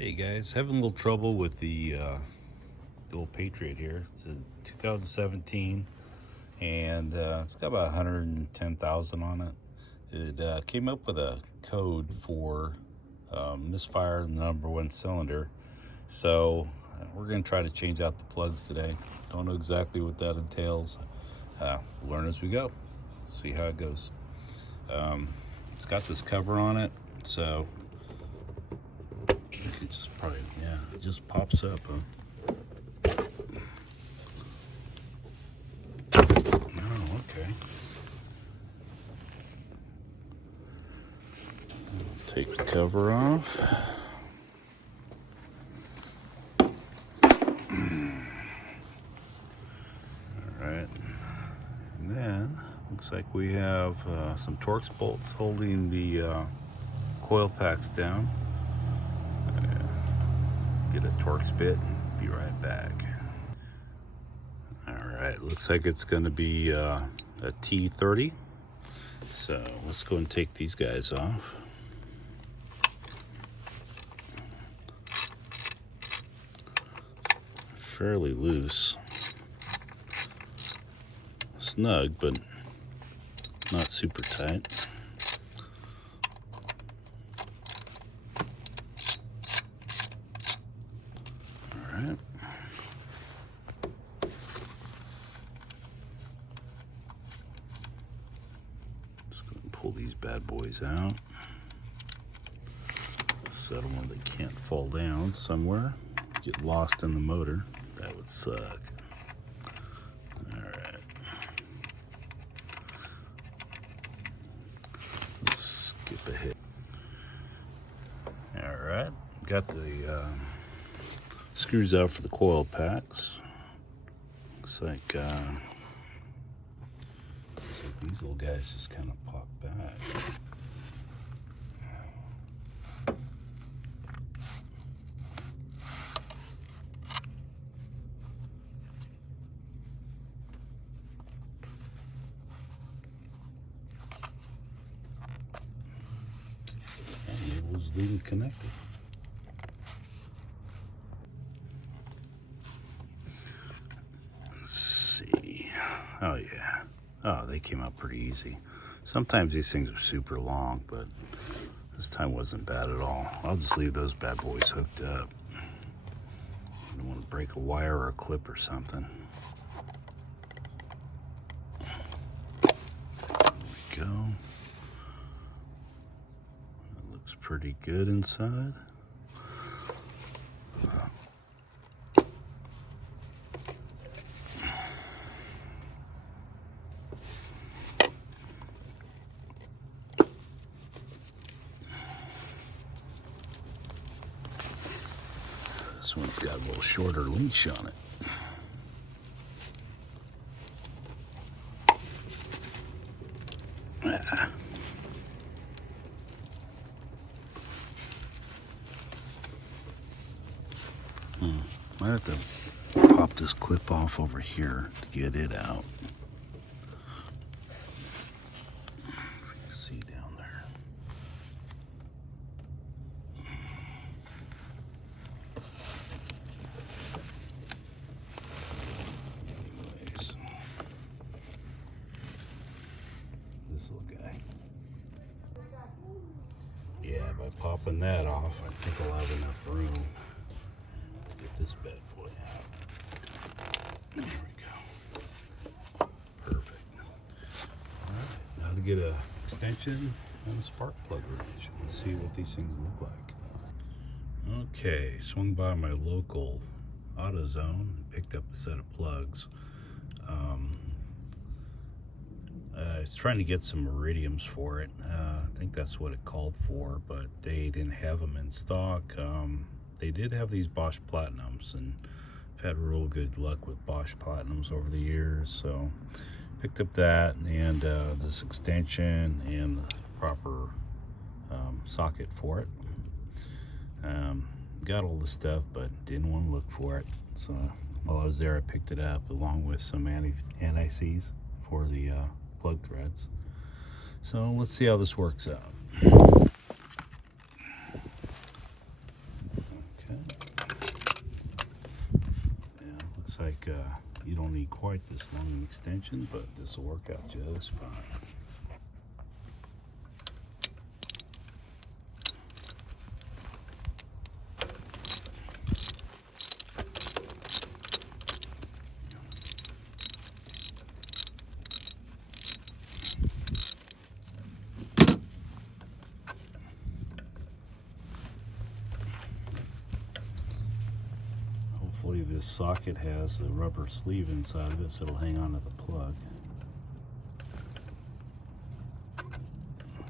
Hey guys, having a little trouble with the old Patriot here. It's a 2017 and it's got about 110,000 on it. It came up with a code for misfire #1 cylinder. So we're going to try to change out the plugs today. Don't know exactly what that entails. We'll learn as we go. See how it goes. It's got this cover on it, so it just probably, it just pops up, huh? Oh, okay. Take the cover off. Alright. And then, looks like we have some Torx bolts holding the coil packs down. Get a Torx bit and be right back. Alright, looks like it's going to be a T30. So let's go and take these guys off. Fairly loose. Snug, but not super tight. Alright. Just going to pull these bad boys out. Set them where they can't fall down somewhere. Get lost in the motor. That would suck. Alright. Let's skip ahead. Alright. Got the screws out for the coil packs. Looks like these little guys just kind of pop back. And it was leaving connected. Oh yeah. Oh, they came out pretty easy. Sometimes these things are super long, but this time wasn't bad at all. I'll just leave those bad boys hooked up. I don't want to break a wire or a clip or something. There we go. That looks pretty good inside. This one's got a little shorter leash on it. Might have to pop this clip off over here to get it out. If you can see down there. Anyways, this little guy. Yeah, by popping that off, I think I'll have enough room to get this bad boy out. There we go. Perfect. All right, now to get a extension and a spark plug revision. Let's see what these things look like. Okay, swung by my local AutoZone and picked up a set of plugs. I was trying to get some iridiums for it. I think that's what it called for, but they didn't have them in stock. They did have these Bosch Platinums, and I've had real good luck with Bosch Platinums over the years, so picked up that and this extension and the proper socket for it. Got all the stuff, but didn't want to look for it, so while I was there I picked it up along with some anti-seize for the plug threads. So let's see how this works out. like you don't need quite this long an extension, but this will work out just fine. Hopefully this socket has a rubber sleeve inside of it so it'll hang on to the plug.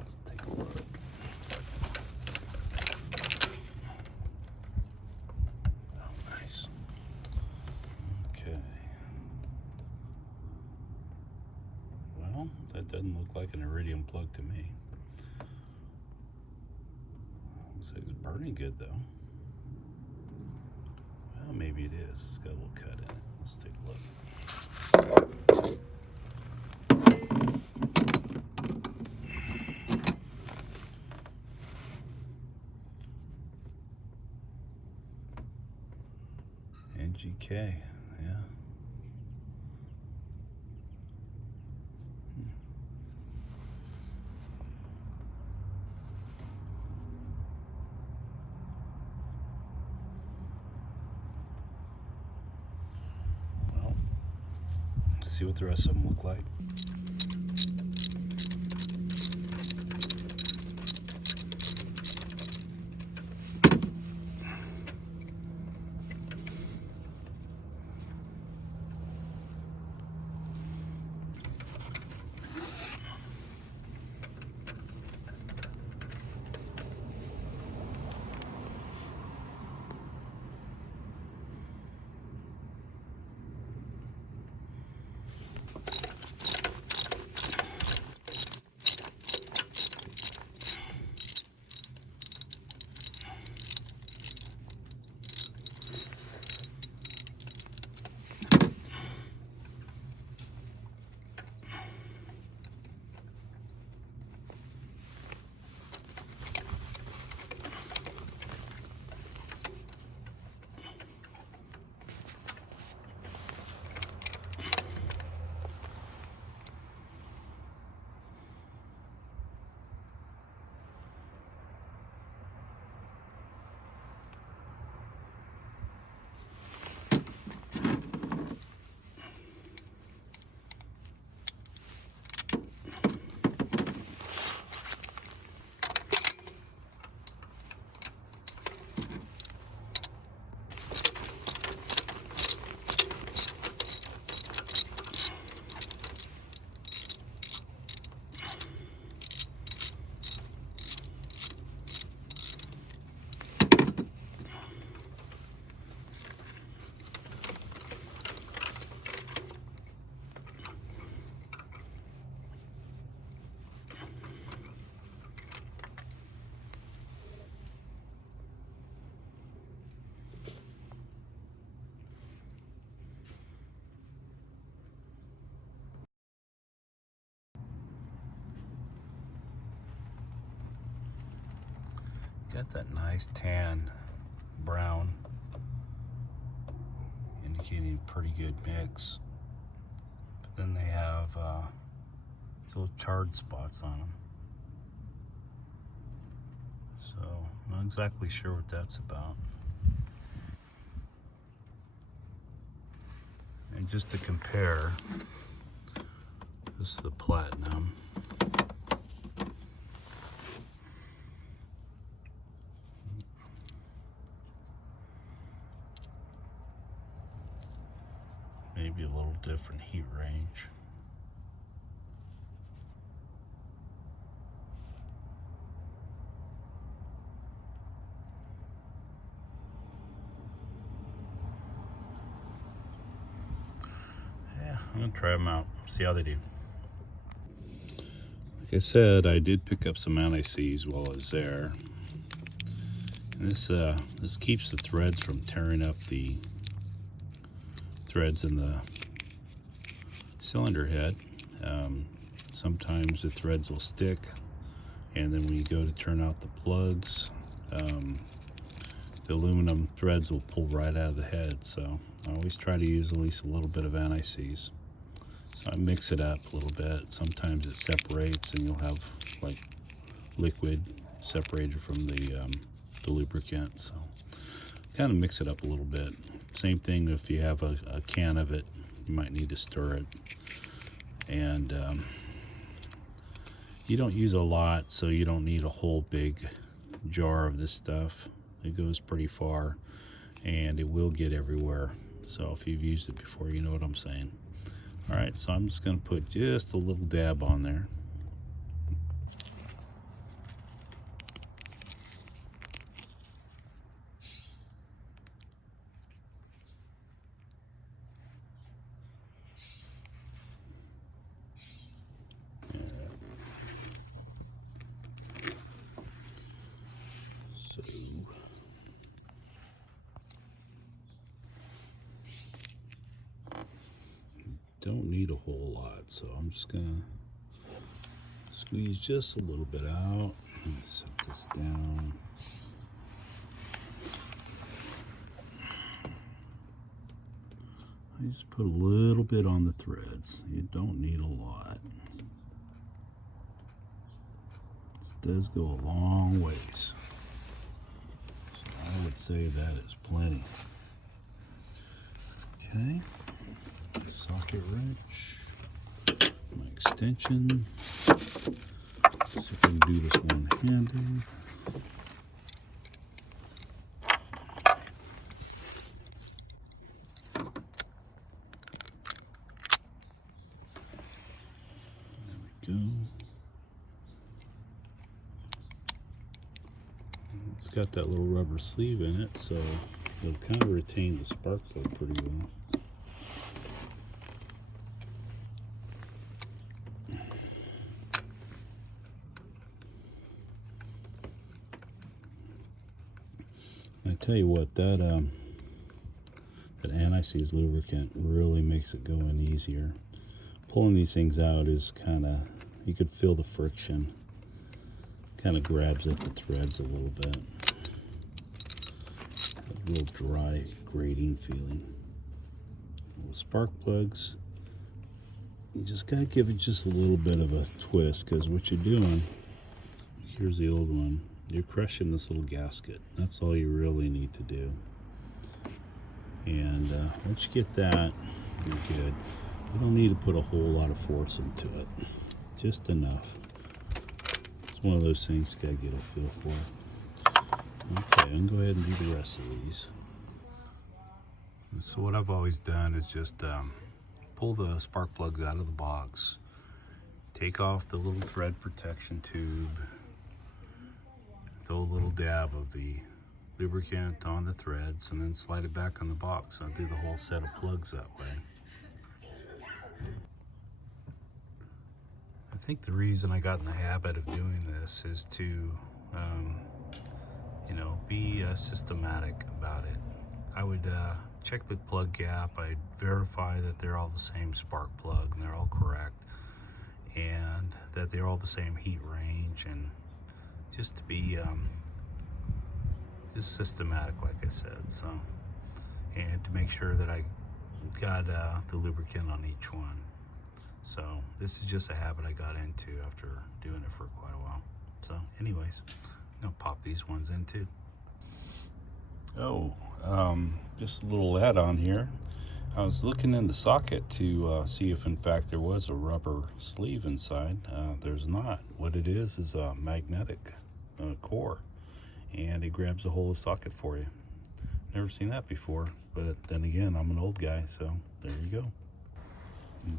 Let's take a look. Oh, nice. Okay. Well, that doesn't look like an iridium plug to me. Looks like it's burning good though. Well, maybe it is. It's got a little cut in it. Let's take a look. NGK, yeah. Well, let's see what the rest of them look like. Got that nice tan brown, indicating a pretty good mix. But then they have these little charred spots on them. So I'm not exactly sure what that's about. And just to compare, this is the platinum. Maybe a little different heat range. Yeah, I'm gonna try them out, see how they do. Like I said, I did pick up some anti-seize while I was there. And this keeps the threads from tearing up the threads in the cylinder head. Sometimes the threads will stick, and then when you go to turn out the plugs, the aluminum threads will pull right out of the head. So I always try to use at least a little bit of anti-seize. So I mix it up a little bit. Sometimes it separates and you'll have like liquid separated from the lubricant. So kind of mix it up a little bit. Same thing if you have a can of it, you might need to stir it. And you don't use a lot, so you don't need a whole big jar of this stuff. It goes pretty far and it will get everywhere. So if you've used it before, you know what I'm saying. All right, so I'm just going to put just a little dab on there. So don't need a whole lot, so I'm just gonna squeeze just a little bit out and set this down. I just put a little bit on the threads. You don't need a lot. This does go a long ways, so I would say that is plenty. Okay. Socket wrench, my extension. See if I can do this one-handed. There we go. It's got that little rubber sleeve in it, so it'll kind of retain the spark plug pretty well. I tell you what, that anti-seize lubricant really makes it go in easier. Pulling these things out is kind of, you could feel the friction. Kind of grabs at the threads a little bit. A real dry, grating feeling. With spark plugs, you just gotta give it just a little bit of a twist, because what you're doing, here's the old one, you're crushing this little gasket. That's all you really need to do. And once you get that, you're good. You don't need to put a whole lot of force into it. Just enough. It's one of those things you gotta get a feel for. Okay, I'm gonna go ahead and do the rest of these. So what I've always done is just pull the spark plugs out of the box, take off the little thread protection tube, throw a little dab of the lubricant on the threads, and then slide it back on the box. I'll do the whole set of plugs that way. I think the reason I got in the habit of doing this is to, you know, be systematic about it. I would check the plug gap. I'd verify that they're all the same spark plug and they're all correct, and that they're all the same heat range, and just to be just systematic, like I said. So, and to make sure that I got the lubricant on each one. So this is just a habit I got into after doing it for quite a while. So anyways, I'm gonna pop these ones in too. Oh, just a little add-on here. I was looking in the socket to see if in fact there was a rubber sleeve inside. There's not. What it is a magnetic core, and it grabs the whole socket for you. Never seen that before, but then again, I'm an old guy, so there you go.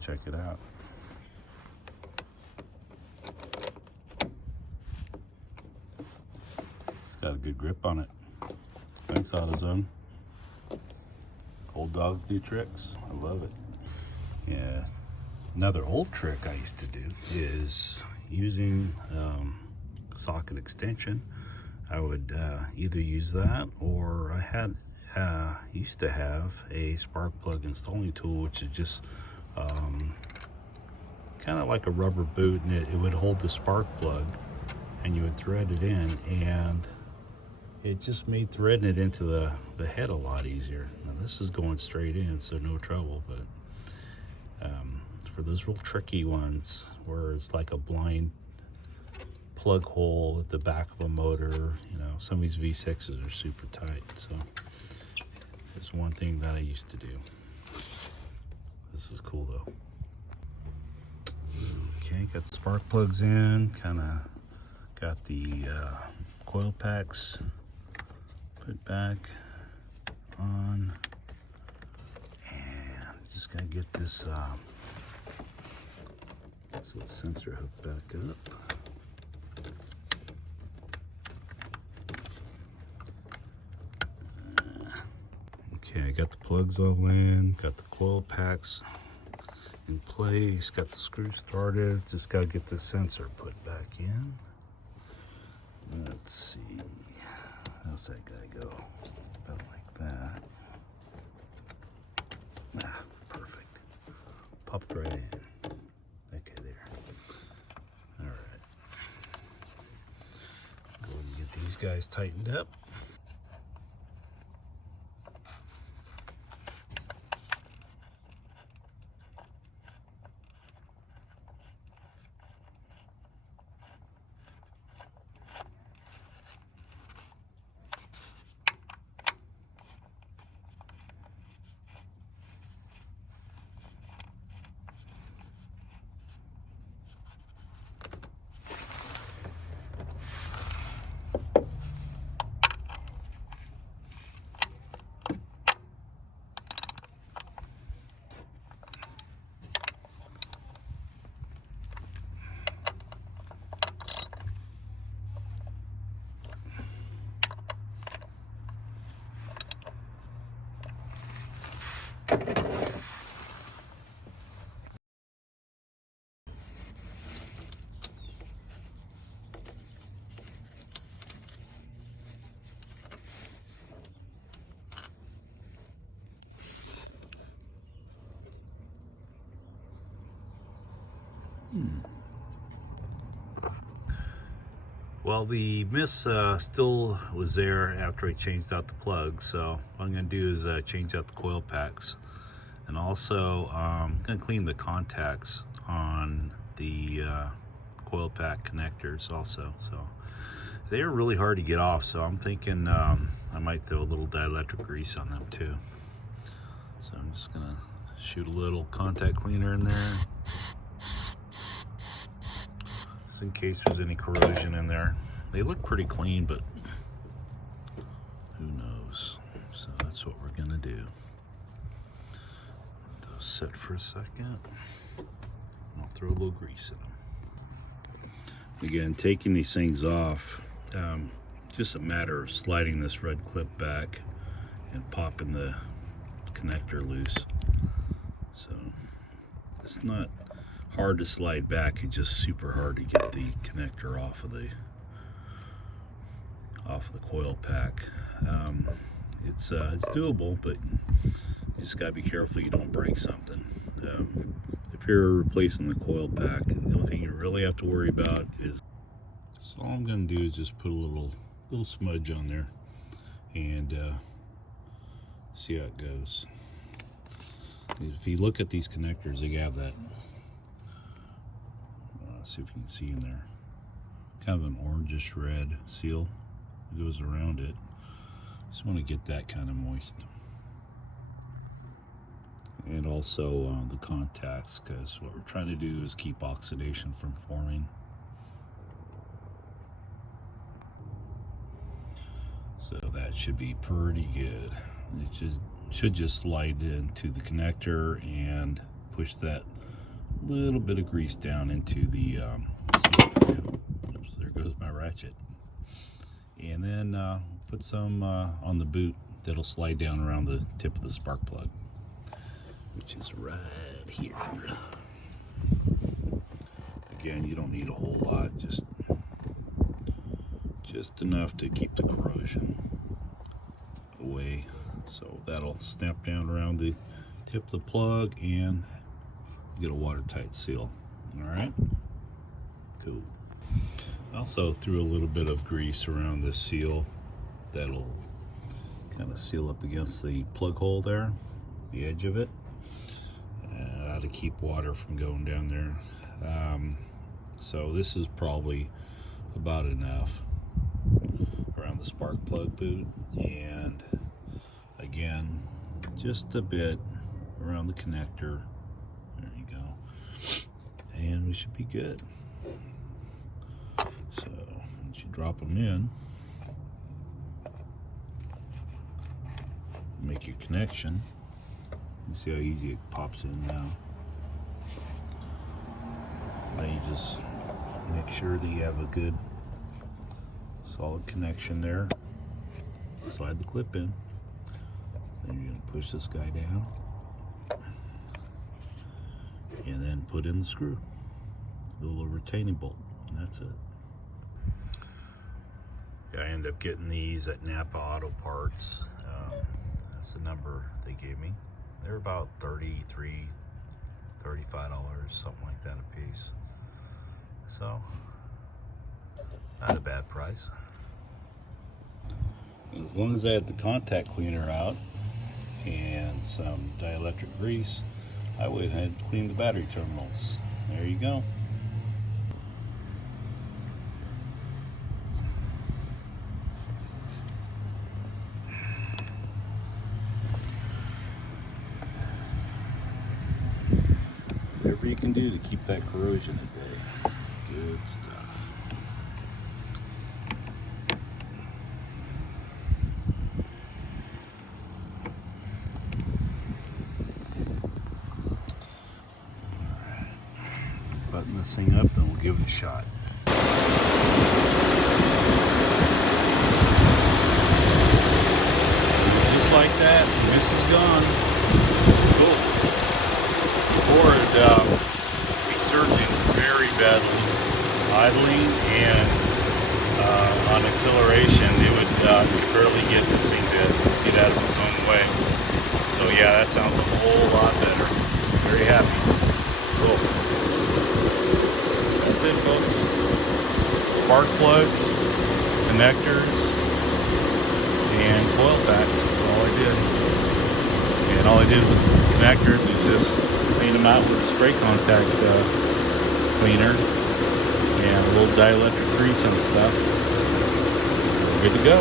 Check it out. It's got a good grip on it. Thanks, AutoZone. Old dogs do tricks. I love it. Yeah. Another old trick I used to do is using socket extension. I would either use that, or I had used to have a spark plug installing tool, which is just kind of like a rubber boot, and it would hold the spark plug, and you would thread it in, and it just made threading it into the head a lot easier. Now this is going straight in, so no trouble, but for those real tricky ones where it's like a blind plug hole at the back of a motor, you know, some of these V6s are super tight, so it's one thing that I used to do. This is cool though. Okay, got the spark plugs in, kind of got the coil packs put back on, and just gotta get this little sensor hooked back up. Okay, I got the plugs all in, got the coil packs in place, got the screw started, just got to get the sensor put back in. Let's see, how's that guy go? About like that. Ah, perfect. Popped right in. Okay, there. All right. Go and get these guys tightened up. Well, the mist still was there after I changed out the plugs, so what I'm going to do is change out the coil packs, and also I'm going to clean the contacts on the coil pack connectors also. So they are really hard to get off, so I'm thinking I might throw a little dielectric grease on them too. So I'm just going to shoot a little contact cleaner in there, in case there's any corrosion in there. They look pretty clean, but who knows? So that's what we're gonna do. Let those set for a second. I'll throw a little grease in them. Again, taking these things off, just a matter of sliding this red clip back and popping the connector loose. So it's not hard to slide back, it's just super hard to get the connector off of the coil pack. It's doable, but you just gotta be careful you don't break something. If you're replacing the coil pack, the only thing you really have to worry about is, so all I'm gonna do is just put a little smudge on there and see how it goes. If you look at these connectors, they have that, see if you can see in there, kind of an orangish red seal that goes around it. Just want to get that kind of moist. And also the contacts, because what we're trying to do is keep oxidation from forming. So that should be pretty good. It should just slide into the connector and push that little bit of grease down into the oops, there goes my ratchet. And then put some on the boot that'll slide down around the tip of the spark plug, which is right here. Again, you don't need a whole lot, just enough to keep the corrosion away. So that'll snap down around the tip of the plug and get a watertight seal. All right, cool. I also threw a little bit of grease around this seal that'll kind of seal up against the plug hole there, the edge of it, to keep water from going down there. So this is probably about enough around the spark plug boot, and again just a bit around the connector. There you go, and we should be good. So once you drop them in, make your connection. You see how easy it pops in now. Now you just make sure that you have a good solid connection there. Slide the clip in. Then you're going to push this guy down and then put in the screw, the little retaining bolt, and that's it. I ended up getting these at Napa Auto Parts. That's the number they gave me. They're about $33, $35, something like that a piece. So, not a bad price. As long as I had the contact cleaner out and some dielectric grease, I went ahead and cleaned the battery terminals. There you go. Whatever you can do to keep that corrosion at bay. Good stuff. Alright. Button this thing up, then we'll give it a shot. Just like that, this is gone. Cool. Ford resurging very badly, idling and on acceleration, it would could barely get this thing to get out of its own way. So yeah, that sounds a whole lot better. Very happy. Cool. That's it, folks. Spark plugs, connectors, and coil packs. That's all I did. And all I did with connectors is just clean them out with a spray contact cleaner and a little dielectric grease and stuff. We're good to go.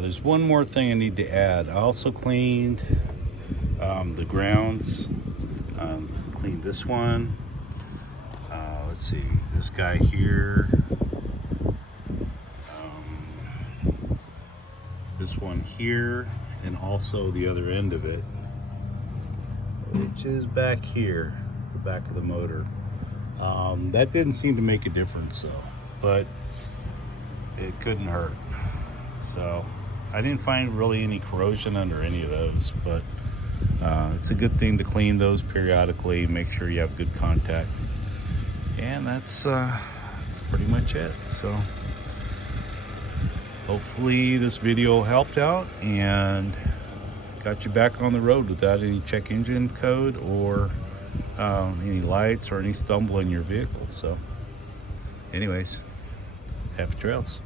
There's one more thing I need to add. I also cleaned the grounds. Cleaned this one. Let's see, this guy here. This one here, and also the other end of it, which is back here, the back of the motor. That didn't seem to make a difference though, but it couldn't hurt. So I didn't find really any corrosion under any of those, but it's a good thing to clean those periodically, make sure you have good contact, and that's pretty much it. So hopefully this video helped out and got you back on the road without any check engine code or any lights or any stumble in your vehicle. So anyways, happy trails.